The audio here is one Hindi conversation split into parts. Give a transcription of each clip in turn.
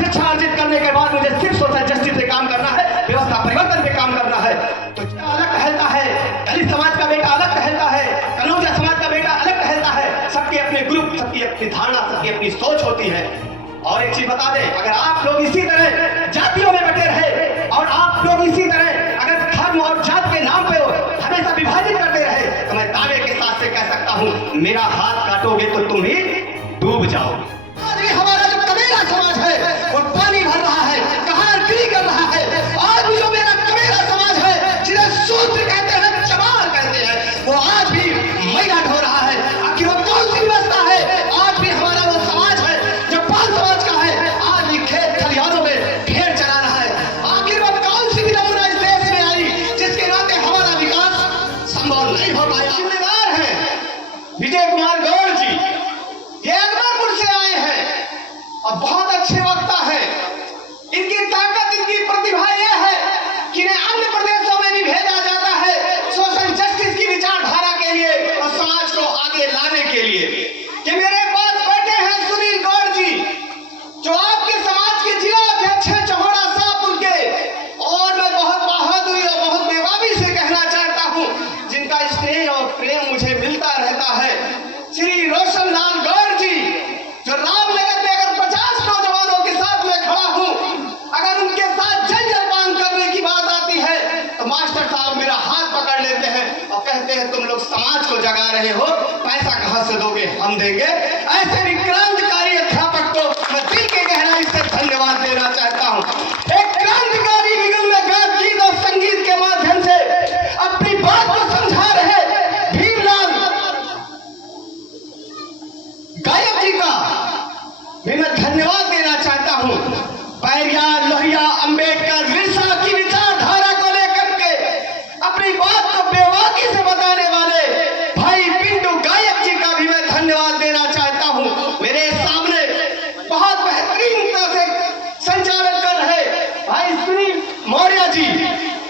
शिक्षा अर्जित करने के बाद मुझे सिर्फ सोशल जस्टिस पे काम करना है, व्यवस्था परिवर्तन पे काम करना है। तो अलग कहता है, दलित समाज का बेटा अलग कहता है, कनौजिया समाज का बेटा अलग कहता है। सबके अपने ग्रुप, सबकी अपनी धारणा, सबकी अपनी सोच होती है। और एक चीज बता दें, अगर आप लोग इसी तरह जातियों में बटे रहे और आप लोग इसी तरह अगर धर्म और जात के नाम पे हमेशा विभाजित करते रहे, तो मैं दावे के साथ से कह सकता हूं, मेरा हाथ काटोगे तो तुम ही डूब जाओगे। आज भी हमारा जो कबीला समाज है वो पानी भर रहा है, कहार गिरी कर रहा है। आज भी जो मेरा कबीला समाज है, जिन्हें शूद्र कहते हैं, चमार कहते हैं, वो आज भी मैला ढो रहा है। आखिर वो कौन सी व्यवस्था है? आज भी हमारा वो समाज है जो पाल समाज का है, आज भी खेत खलिहानों में भेड़ चरा रहा है। आखिर वो कौन सी विडंबना इस देश में आई जिसके नाते हमारा विकास संभव नहीं हो पाया? जिम्मेदार है विजय कुमार गौड़ जी, ये अकबरपुर से आए हैं और बहुत अच्छे वक्ता है। इनकी ताकत, इनकी प्रतिभा यह है कि इन्हें अन्य प्रदेशों में भी भेजा जाता है सोशल जस्टिस की विचारधारा के लिए और समाज को आगे लाने के लिए। कि मेरे पास बैठे हैं सुनील गौड़ जी, जो आपके समाज के जिला अध्यक्ष हैं चमोड़ा शाहपुर के, और मैं बहुत बहादुरी और बहुत बेबाकी से कहना चाहता हूं, जिनका स्नेह और प्रेम मुझे मिलता रहता है, श्री रोशन लाल गौड़ जी, जो रामनगर में अगर 50 नौजवानों के साथ मैं खड़ा हूं, अगर उनके साथ जलपान करने की बात आती है तो मास्टर साहब मेरा हाथ पकड़ लेते हैं और कहते हैं, तुम लोग समाज को जगा रहे हो, पैसा कहां से दोगे? हम देंगे। ऐसे विक्रांतकारी अध्यापक को मैं दिल के गहराई से धन्यवाद देना चाहता हूं। एक क्रांतिकारी विगल में गायक गीत और संगीत के माध्यम से अपनी बात को समझा रहे भीमलाल गायक जी का भी मैं धन्यवाद देना चाहता हूं। बैरिया, लोहिया, अंबेडकर, बिरसा की विचारधारा को लेकर के अपनी बात को बेबाकी से बताने वाले भाई पिंटू गायक जी का भी मैं धन्यवाद देना चाहता हूं। मेरे सामने बहुत बेहतरीन तरह से संचालन कर रहे भाई सुनील मौर्य जी,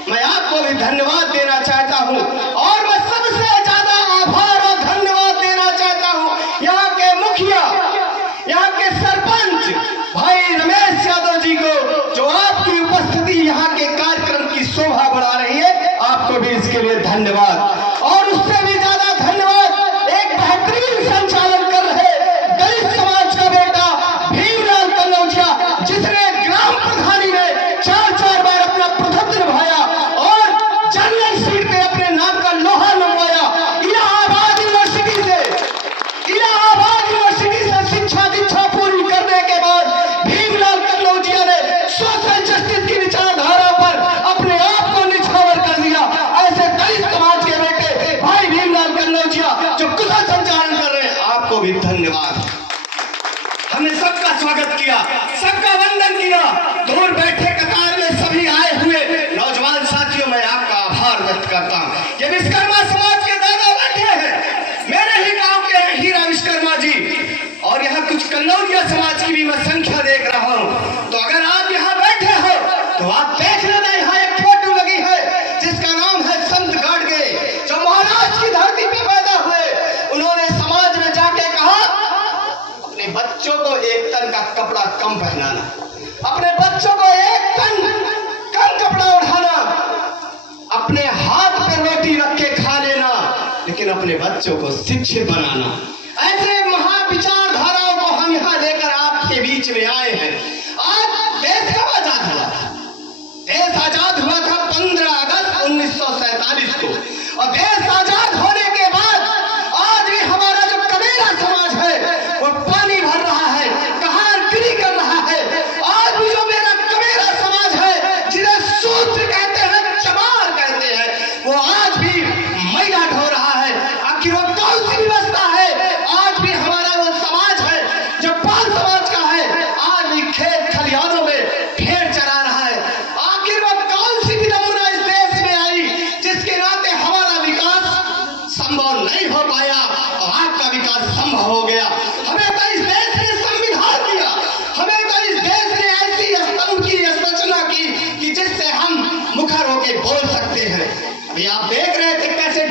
मैं आपको भी धन्यवाद देना चाहता हूं। और मैं सबसे ज्यादा आभार और धन्यवाद देना चाहता हूं यहाँ के मुखिया, यहाँ के सरपंच भाई रमेश यादव जी को, जो आपकी उपस्थिति यहाँ के कार्यक्रम की शोभा बढ़ा रही है। आपको भी इसके लिए धन्यवाद। और उससे भी ज्यादा धन्यवाद एक बेहतरीन संचालन कर रहे दलित समाज का बेटा भीमलाल कन्नौजिया, जिसने ग्राम प्रधानी में 4-4 बार अपना प्रभुत्व निभाया और जनरल सीट पे अपने नाम का लोहा लगवाया। इलाहाबाद यूनिवर्सिटी से शिक्षा दीक्षा पूरी करने के बाद भीमलाल कन्नौजिया ने सोशल जस्टिस की विचारधारा पर अपने आप को निछावर कर दिया। ऐसे दलित समाज के बेटे भाई भीमलाल कन्नौजिया जो कुशल संचालन कर रहे हैं, आपको भी धन्यवाद। हमने सबका स्वागत किया, सबका वंदन किया। दूर बैठे कतार में सभी आए हुए नौजवान साथियों, मैं आपका आभार व्यक्त करता हूँ। ये विश्वकर्मा समाज के दादा बैठे हैं, मेरे ही गांव के हीरा विश्वकर्मा जी, और यहाँ कुछ कन्नौजिया समाज की भी मैं संख्या देख रहा हूँ। तो अगर आप यहाँ बैठे हो तो आप देख लेना, यहाँ एक फोटो लगी है जिसका नाम है संत गाडगे, जो महाराष्ट्र की धरती पे पैदा हुए। उन्होंने समाज में जाके कहा, अपने बच्चों को 1 टन का कपड़ा कम पहनाना, अपने बच्चों को 1 टन कम कपड़ा उठाना, अपने हाथ पे रोटी रख के खा लेना, लेकिन अपने बच्चों को शिक्षित बनाना। ऐसे महाविचारधाराओं को हम यहाँ लेकर आपके बीच में आए हैं। आज देश कब आजाद हुआ था? देश आजाद हुआ था 15 अगस्त 1947 को, और देश आजाद होने के बाद आज भी हमारा जो कबीला समाज है वो पानी भर रहा है, कहार गिरी कर रहा है। आज भी जो मेरा कबीला समाज है, जिन्हें शूद्र कहते हैं, चमार कहते हैं, वो आज भी मैला ढो रहा है। आखिर वो कौन सी व्यवस्था है? आज भी हमारा वो समाज है जो पाल समाज का है, आज भी खेत खलिहानों में भेड़ चरा रहा है। आखिर वो कौन सी विडंबना इस देश में आई जिसके नाते हमारा विकास संभव नहीं हो पाया और आपका विकास संभव हो गया। हमें तो इस देश ने संविधान दिया, हमें तो इस देश ने ऐसी स्तंभ की रचना की कि जिससे हम मुखर होके बोल सकते हैं। अभी आप देख रहे थे कैसे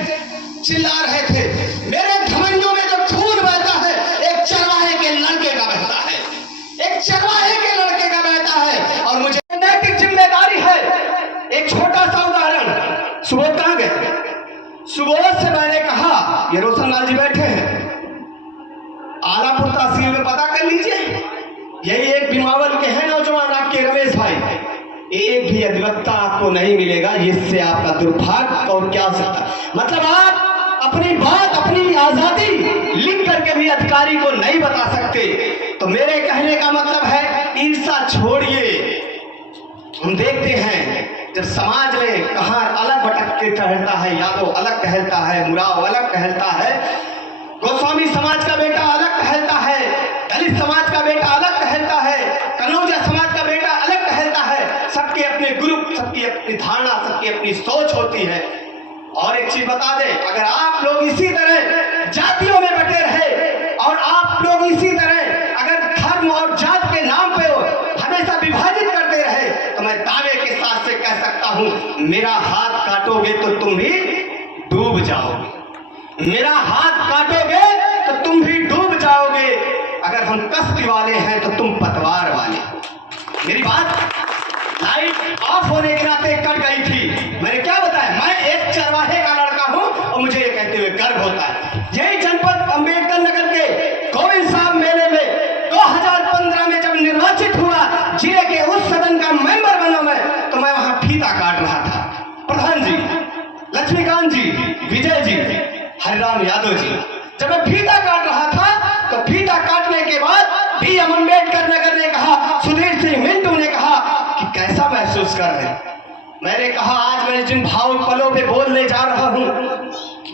चिल्ला रहे थे। मेरे धमनियों में जो खून बहता है, एक चरवाहे के लड़के का बहता है, एक चरवाहे के लड़के का बहता बंगाल जी बैठे हैं, आलापुर तहसील में पता कर लीजिए, यही एक बिमावल के हैं नौजवान आपके रमेश भाई, एक भी अधिवक्ता आपको नहीं मिलेगा। इससे आपका दुर्भाग्य और क्या हो सकता है। मतलब आप अपनी बात, अपनी आजादी लिख करके भी अधिकारी को नहीं बता सकते। तो मेरे कहने का मतलब है ईर्ष्या छोड़िए। हम देखते हैं जब समाज में कहाँ अलग भटक के टहलता है, यादव अलग टहलता है, मुराव अलग टहलता है, गोस्वामी समाज का बेटा अलग टहलता है, दलित समाज का बेटा अलग टहलता है, कनौजा समाज का बेटा अलग टहलता है। सबके अपने ग्रुप, सबकी अपनी धारणा, सबकी अपनी सोच होती है। और एक चीज बता दें, अगर आप लोग इसी तरह जातियों में बटे रहे और आप लोग इसी तरह अगर धर्म और जात के नाम पे हमेशा विभाजित करते रहे, तो मैं दावे के साथ से कह सकता हूं, मेरा हाथ काटोगे तो तुम भी डूब जाओगे। मेरा हाथ काटोगे तो तुम भी डूब जाओगे। अगर हम कश्ती वाले हैं तो तुम पतवार वाले। मेरी बात लाइट ऑफ होने के नाते कट गई थी। मैंने क्या बताया, मैं एक चरवाहे का लड़का हूं और मुझे ये कहते हुए गर्व होता है। यही जनपद अंबेडकर नगर के गोविंद साहब मेले में 2015 में जब निर्वाचित हुआ, जिले के उस सदन का मेंबर बना मैं, तो मैं वहां फीता काट रहा था। प्रधान जी, लक्ष्मीकांत जी, विजय जी, हरिराम यादव जी, जब मैं फीता काट रहा था तो फीता काटने के बाद डीएम अंबेडकर नगर ने कहा, सुधीर सिंह मिंटू ने कहा कि कैसा महसूस कर रहे हैं। मैंने कहा, आज मैं जिन भावुक पलों पे बोलने जा रहा हूं,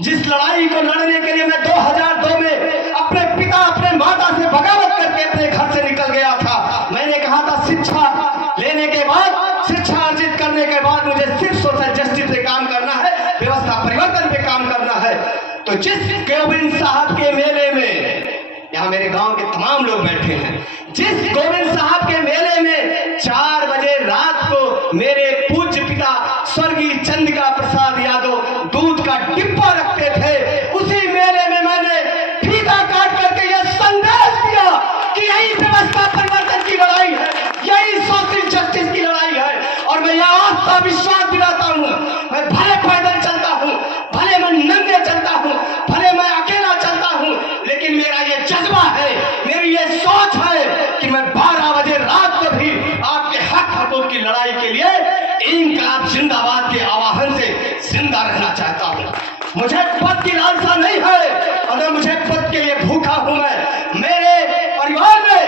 जिस लड़ाई को लड़ने के लिए मैं 2002 में अपने पिता, अपने माता से बगावत करके अपने घर से निकल गया था। मैंने कहा था शिक्षा लेने के बाद, शिक्षा अर्जित करने के बाद मुझे सिर्फ सोशल जस्टिस पे काम करना है, व्यवस्था परिवर्तन पे काम करना है। तो जिस गोविंद साहब के मेले में, यहाँ मेरे गांव के तमाम लोग बैठे हैं, जिस गोविंद साहब के मेले में 4 बजे रात को मेरे पूज्य पिता स्वर्गीय चंद्रिका प्रसाद यादव दूध का डिब्बा रखते थे, उसी मेले में मैंने फीता काट करके यह संदेश दिया कि यही व्यवस्था परिवर्तन की लड़ाई है, यही सोशल जस्टिस की लड़ाई है। और मैं यह आस्था विश्वास दिलाता हूँ, मैं भले पैदल चलता हूँ, भले मैं नंगे चलता हूँ, भले मैं अकेला चलता हूँ, लेकिन मेरा ये जज्बा है, मेरी ये सोच है कि मैं 12 बजे रात को भी आपके हक की लड़ाई के लिए इंकलाब जिंदाबाद के आवाहन से जिंदा रहना चाहता हूँ। मुझे पद की लालसा नहीं है और न मुझे पद के लिए भूखा हूँ। मैं मेरे परिवार में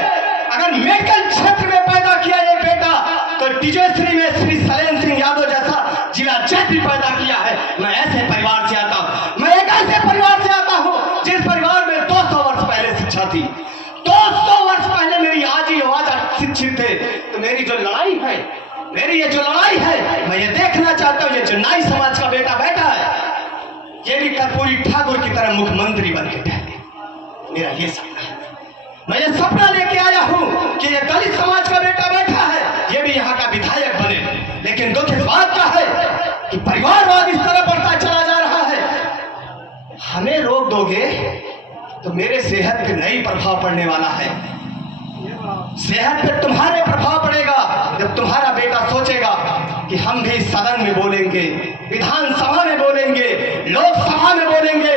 अगर मेडिकल क्षेत्र में पैदा किया ये बेटा, तो डिजोश्री में श्री सलेम सिंह यादव जैसा जिला जज भी पैदा किया है। मैं ऐसे परिवार से आता हूँ, मैं एक ऐसे परिवार से आता हूँ जिस परिवार में 200 वर्ष पहले शिक्षा थी, 200 वर्ष पहले मेरी आजी आवाज शिक्षित थे। तो मेरी जो लड़ाई है, मेरी ये जो लड़ाई है, मैं ये देखना चाहता हूँ, ये जो नाई समाज का बेटा बैठा है, ये भी कर्पूरी ठाकुर की तरह मुख्यमंत्री बन के टहले। मेरा ये सपना है, मैं ये सपना लेके आया हूँ कि ये दलित समाज का बेटा बैठा है, ये भी यहाँ का विधायक बने। लेकिन दुख इस बात का है कि परिवारवाद इस तरह बढ़ता चला जा रहा है। हमें रोक दोगे तो मेरे सेहत पे नहीं प्रभाव पड़ने वाला है। सेहत पे तुम्हारे प्रभाव पड़ेगा जब तुम्हारा बेटा सोचेगा कि हम भी सदन में बोलेंगे, विधानसभा में बोलेंगे, लोकसभा में बोलेंगे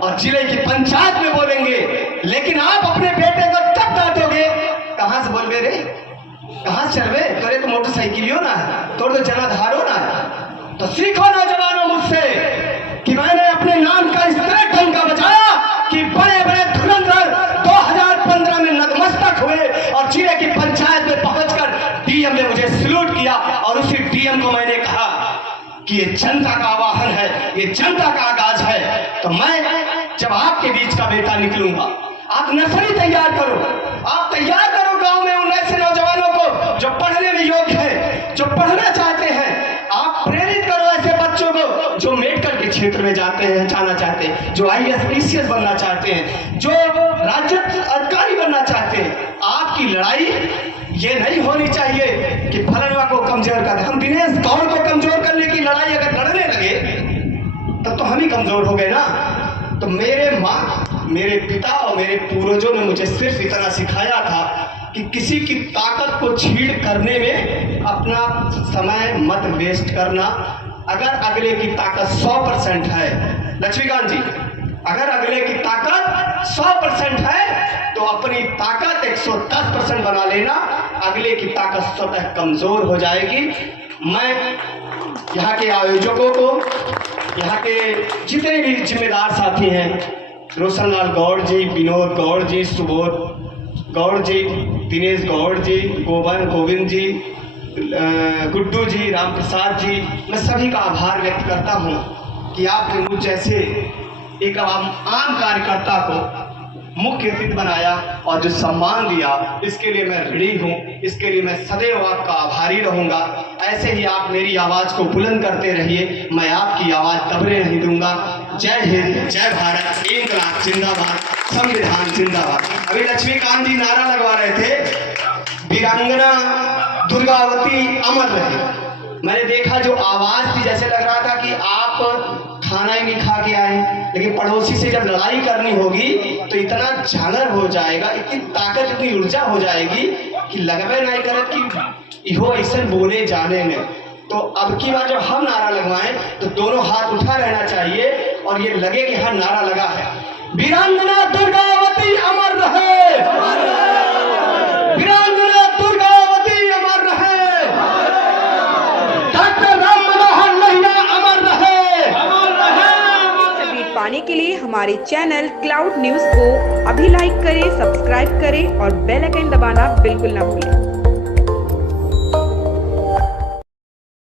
और जिले की पंचायत में बोलेंगे। लेकिन आप अपने बेटे को तब डांटोगे, कहां से बोलबे रे, कहां से चलबे, तोरे तो मोटरसाइकिलियो ना है, तोरे तो जनाधारो ना है। तो सीखो नौजवानों मुझसे कि मैंने अपने नाम का इस तरह डंका बजाया कि बड़े बड़े धुरंधर 2015 में नतमस्तक हुए और जिले की पंचायत में पहुंचकर डीएम ने मुझे सैल्यूट किया। और उसी डीएम को मैंने कहा कि ये जनता का आवाहन है, ये जनता का आगाज है। तो मैं जब आपके बीच का बेटा निकलूंगा, आप नर्सरी तैयार करो, आप तैयार करो गांव में उन ऐसे नौजवानों को जो पढ़ने में योग्य है, जो पढ़ना चाहते हैं। आप प्रेरित करो ऐसे बच्चों को जो मेडिकल के क्षेत्र में जाना चाहते हैं, जो IAS PCS बनना चाहते हैं, जो राज्य अधिकारी बनना चाहते हैं। आपकी लड़ाई ये नहीं होनी चाहिए कि फलनवा को कमजोर कर दे। हम दिनेश गौड़ को कमजोर करने की लड़ाई अगर लड़ने लगे तब तो हम ही कमजोर हो गए ना। तो मेरे माँ, मेरे पिता और मेरे पूर्वजों ने मुझे सिर्फ इतना सिखाया था कि किसी की ताकत को छीड़ करने में अपना समय मत वेस्ट करना। अगर अगले की ताकत 100% है, लक्ष्मीकांत जी, अगर अगले की ताकत 100% है तो अपनी ताकत 110% बना लेना, अगले की ताकत स्वतः कमजोर हो जाएगी। मैं यहाँ के आयोजकों को, यहाँ के जितने भी जिम्मेदार साथी हैं, रोशन लाल गौड़ जी, विनोद गौड़ जी, सुबोध गौड़ जी, दिनेश गौड़ जी, गोविंद जी, गुड्डू जी, राम प्रसाद जी, मैं सभी का आभार व्यक्त करता हूँ कि आपने मुझ जैसे एक आम कार्यकर्ता को मुख्य अतिथि बनाया और जो सम्मान दिया, इसके लिए मैं ऋणी हूँ। इसके लिए मैं सदैव आपका आभारी रहूँगा। ऐसे ही आप मेरी आवाज़ को बुलंद करते रहिए, मैं आपकी आवाज़ दबने नहीं दूंगा। जय हिंद, जय भारत, इंकलाब जिंदाबाद, संविधान जिंदाबाद। अभी लक्ष्मीकांत जी नारा लगवा रहे थे, वीरांगना दुर्गावती अमर रहे। मैंने देखा जो आवाज़ थी, जैसे लग रहा था कि आप खाना ही नहीं खा के आए, लेकिन पड़ोसी से जब लड़ाई करनी होगी तो इतना झांगर हो जाएगा, इतनी ताकत, इतनी ऊर्जा हो जाएगी कि लगबे नहीं करत कि इहो ऐसे बोले जाने में। तो अब की बार जब हम नारा लगवाएं तो दोनों हाथ उठा रहना चाहिए और ये लगे कि हाँ नारा लगा है। वीरांगना दुर्गावती अमर रहे, वीरांगना दुर्गावती अमर रहे, डॉक्टर राम मनोहर लोहिया अमर रहे। पाने के लिए हमारे चैनल क्लाउड न्यूज़ को अभी लाइक करें, सब्सक्राइब करें और बेल आइकन दबाना बिल्कुल ना भूलें।